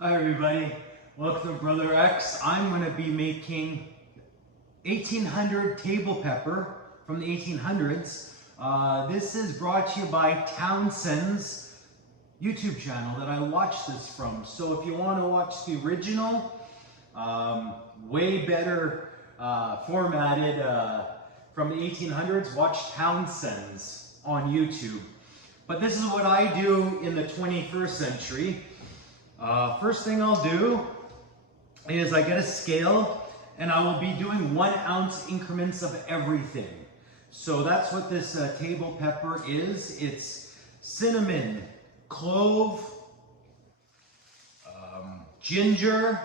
Hi everybody, welcome to Brother X. I'm going to be making 1800 table pepper from the 1800s. This is brought to you by Townsend's YouTube channel that I watched this from. So if you want to watch the original, way better formatted from the 1800s, watch Townsend's on YouTube. But this is what I do in the 21st century. First thing I'll do is I get a scale and I will be doing 1 ounce increments of everything. So that's what this table pepper is. It's cinnamon, clove, ginger,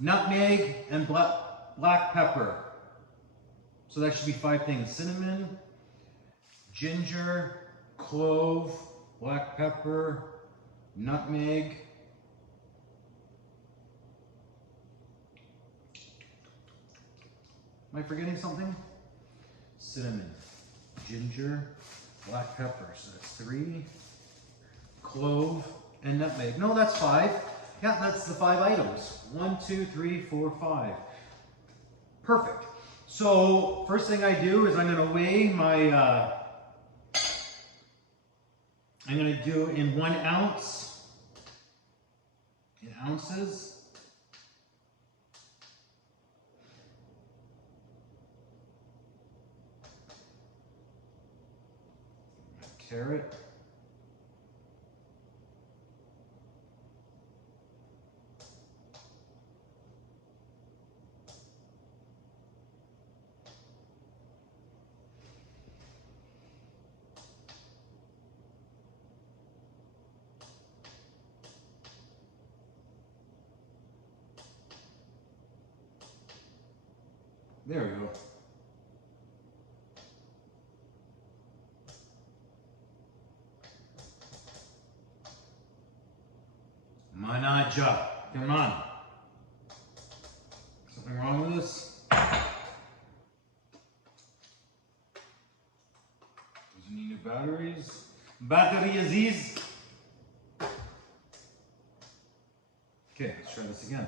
nutmeg, and black pepper. So that should be 5 things. Cinnamon, ginger, clove, black pepper, nutmeg, am I forgetting something? Cinnamon, ginger, black pepper. So that's 3. Clove and nutmeg. No, that's 5. Yeah, that's the 5 items. 1, 2, 3, 4, 5. Perfect. So first thing I do is I'm going to weigh my, I'm going to do in 1 ounce, in ounces. Carrot. There we go. Manaja, come on. Something wrong with this? Does it need new batteries? Batteries. Okay, let's try this again.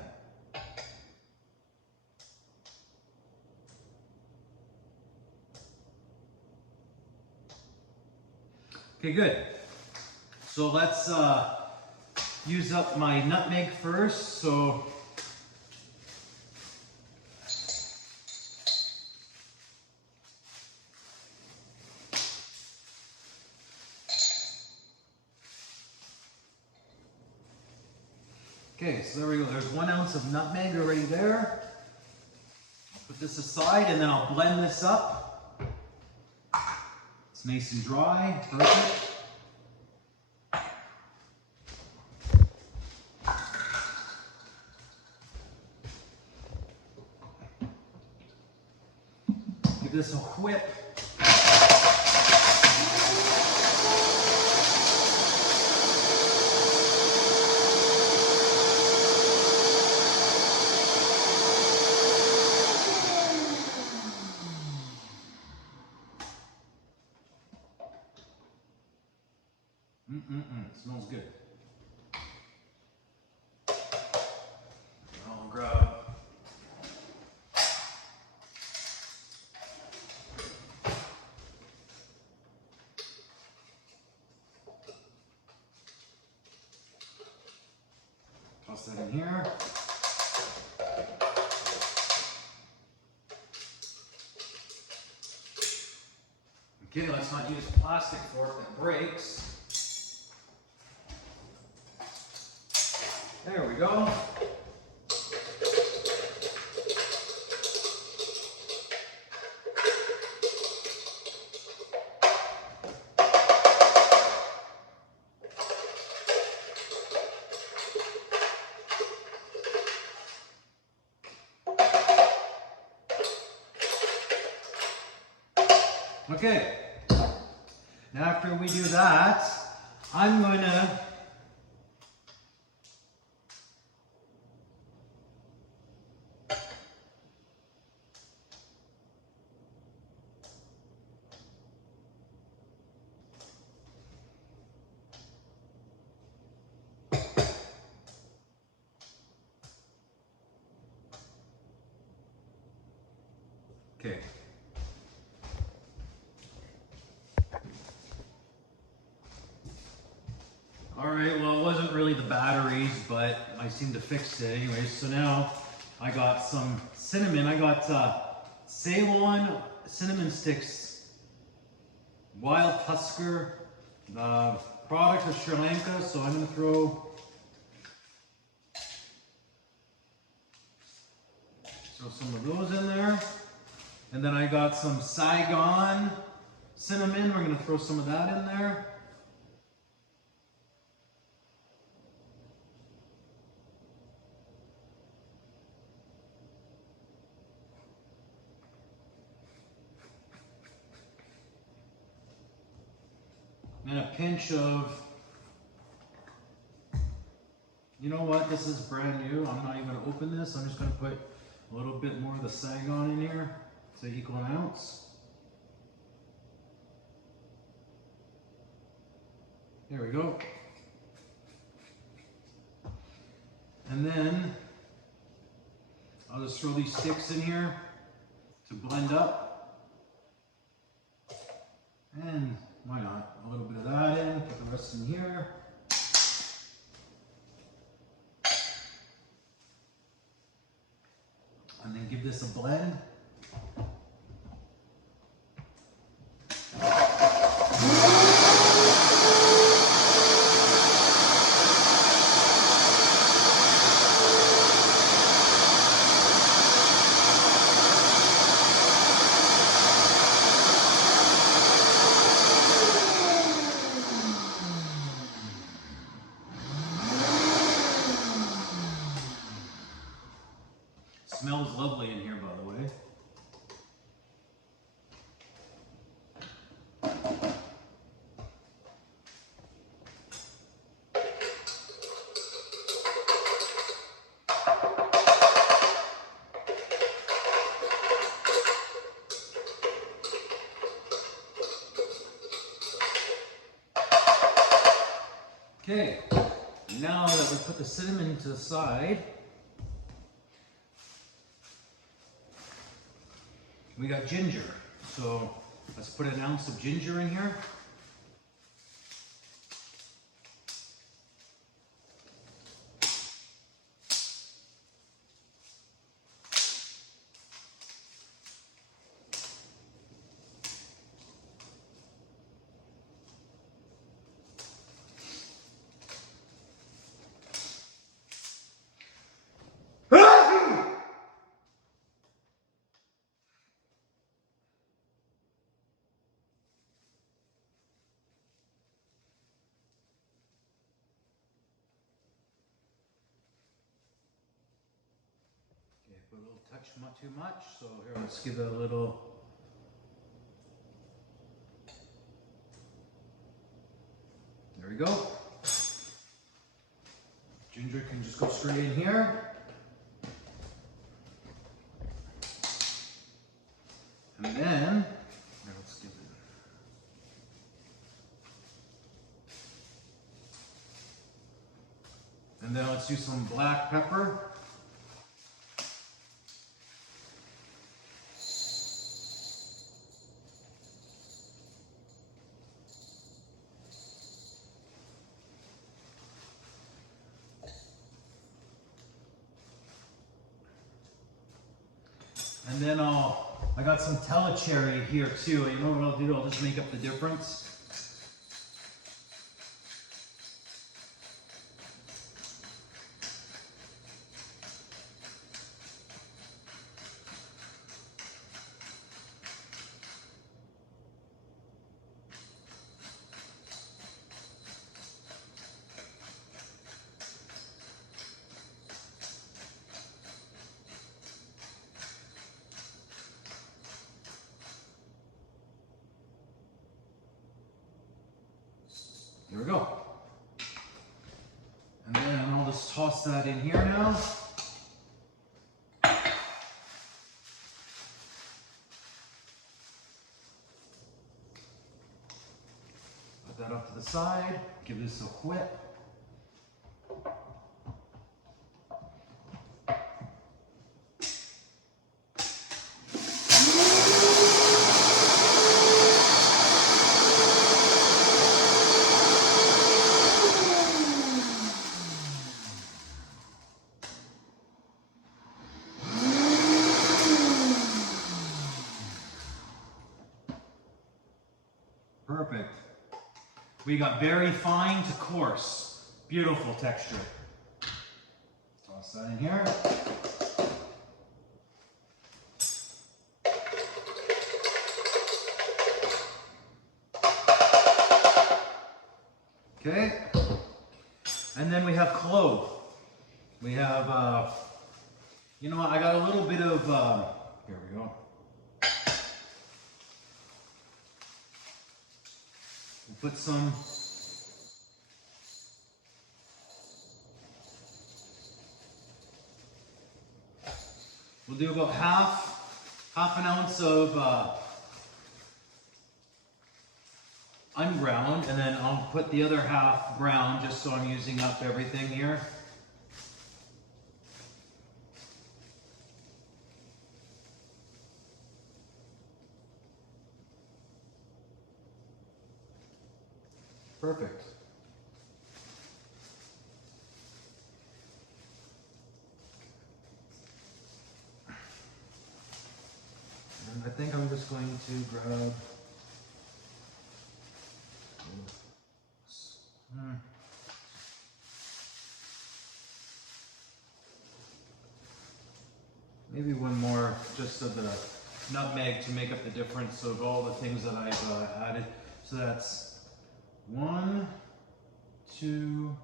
Okay, good. So let's use up my nutmeg first. So okay, so there we go. There's 1 ounce of nutmeg already there. I'll put this aside and then I'll blend this up. It's nice and dry, perfect. Give this a whip. Smells good. I'll grab toss that in here. Okay, let's not use a plastic fork that breaks. There we go. Okay, now after we do that, I'm going to Okay. All right, well, it wasn't really the batteries, but I seemed to fix it anyway. So now I got some cinnamon. I got Ceylon cinnamon sticks, wild Tusker, product of Sri Lanka. So I'm gonna throw some of those in there. And then I got some Saigon cinnamon. We're gonna throw some of that in there. And a pinch of, you know what, this is brand new. I'm not even gonna open this. I'm just gonna put a little bit more of the Saigon in here to equal an ounce. There we go. And then I'll just throw these sticks in here to blend up. And why not? A little bit of that in, put the rest in here. And then give this a blend. Smells lovely in here, by the way. Okay, now that we put the cinnamon to the side, we got ginger. So let's put an ounce of ginger in here. Put a little touch, not too much. So here, let's give it a little. There we go. Ginger can just go straight in here. And then, here, let's give it. And then let's do some black pepper. And then I got some telecherry here too. You know what I'll do? I'll just make up the difference. There we go. And then I'll just toss that in here now. Put that up to the side. Give this a whip. We got very fine to coarse. Beautiful texture. Toss that in here. Okay. And then we have clove. We have, you know what, I got a little bit of, here we go. We'll put some, we'll do about half an ounce of unground, and then I'll put the other half ground just so I'm using up everything here. Perfect. And I think I'm just going to grab maybe one more just of the nutmeg to make up the difference of all the things that I've added. So that's 1, 2, 3,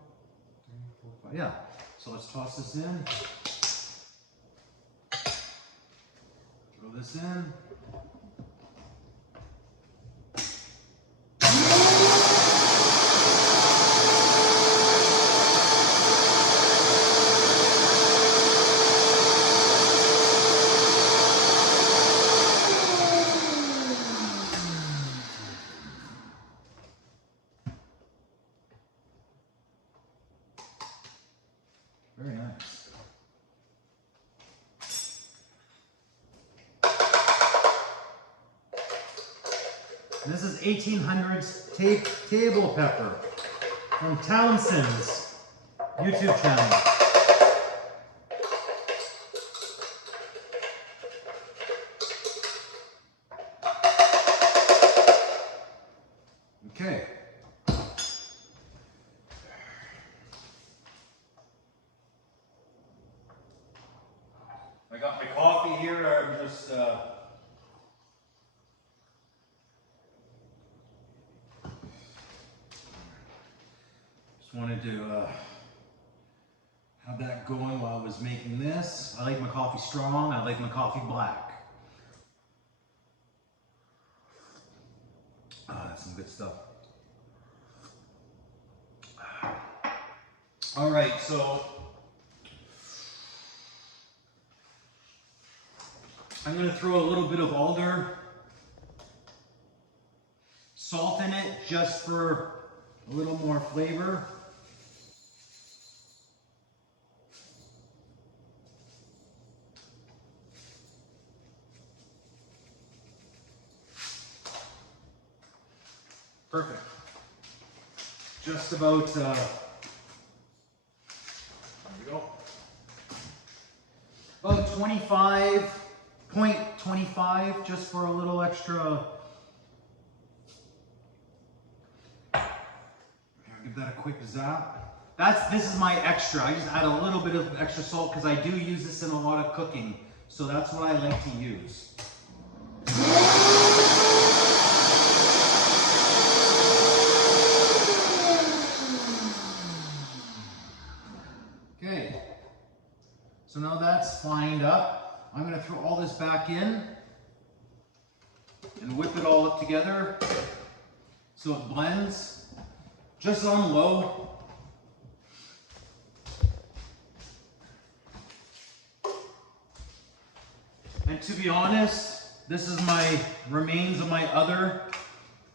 4, 5. Yeah. So let's toss this in. Throw this in. Very nice. And this is 1800's table pepper from Townsend's YouTube channel. Okay. I got my coffee here. I'm just wanted to have that going while I was making this. I like my coffee strong. I like my coffee black. That's some good stuff. All right, so I'm going to throw a little bit of alder salt in it just for a little more flavor. Perfect. Just about, there we go. About 25.25, just for a little extra. Give that a quick zap. This is my extra. I just add a little bit of extra salt because I do use this in a lot of cooking. So that's what I like to use. Okay. So now that's fined up. I'm going to throw all this back in and whip it all up together so it blends. Just on low. And to be honest, this is my remains of my other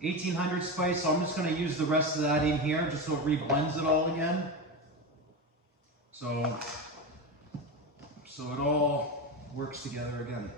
1800 spice, so I'm just going to use the rest of that in here just so it re-blends it all again. So it all works together again.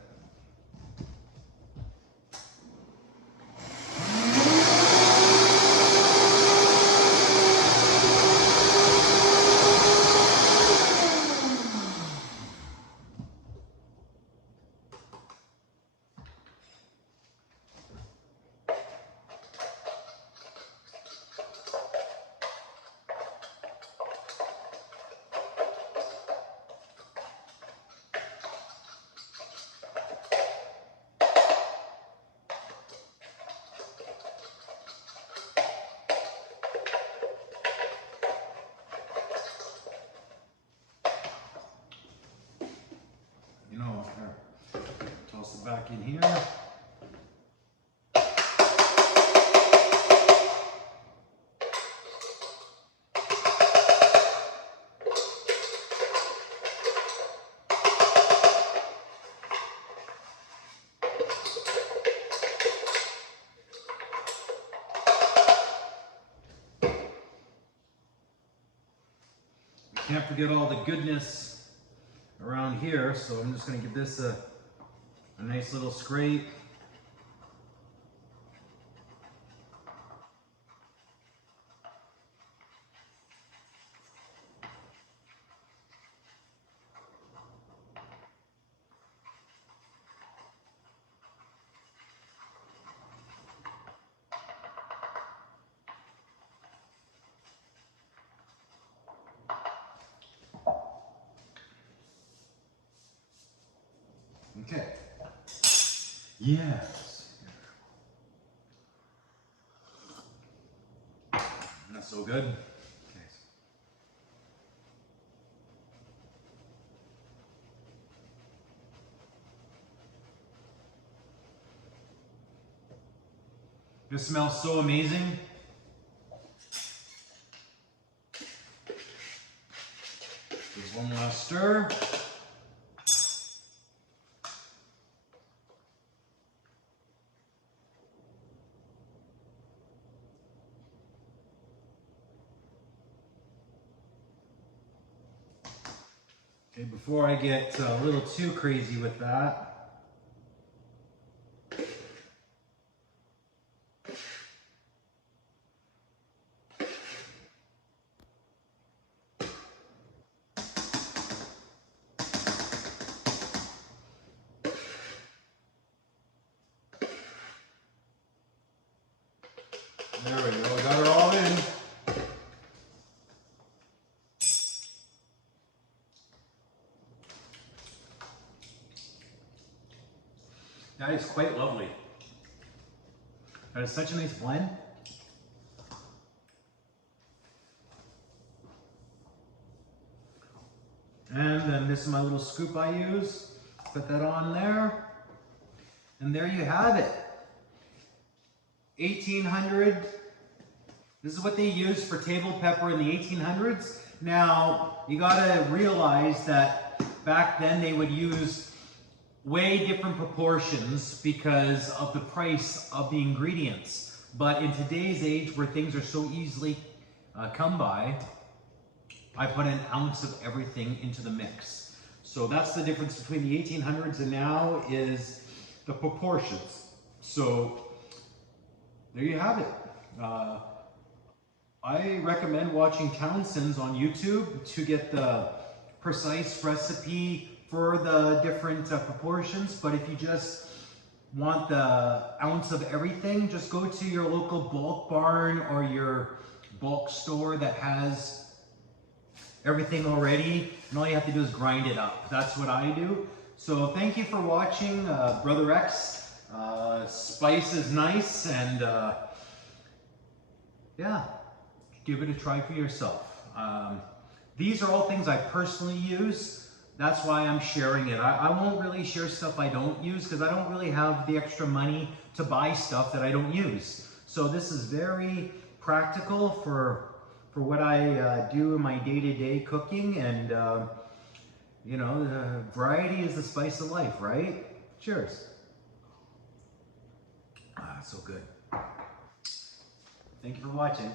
You know, here. Toss it back in here. Can't forget all the goodness around here, so I'm just going to give this a nice little scrape. Okay. Yes. That's so good. Okay. This smells so amazing. Give one last stir. Okay, before I get a little too crazy with that, there we go, got her all in. That is quite lovely. That is such a nice blend. And then this is my little scoop I use. Put that on there. And there you have it. 1800. This is what they used for table pepper in the 1800s. Now, you gotta realize that back then they would use way different proportions because of the price of the ingredients. But in today's age where things are so easily come by, I put an ounce of everything into the mix. So that's the difference between the 1800s and now is the proportions. So there you have it. I recommend watching Townsend's on YouTube to get the precise recipe for the different proportions. But if you just want the ounce of everything, just go to your local bulk barn or your bulk store that has everything already, and all you have to do is grind it up. That's what I do. So thank you for watching, Brother X. Spice is nice, and yeah, give it a try for yourself. These are all things I personally use. That's why I'm sharing it. I won't really share stuff I don't use because I don't really have the extra money to buy stuff that I don't use. So this is very practical for what I do in my day-to-day cooking, and you know, variety is the spice of life, right? Cheers. Ah, so good. Thank you for watching.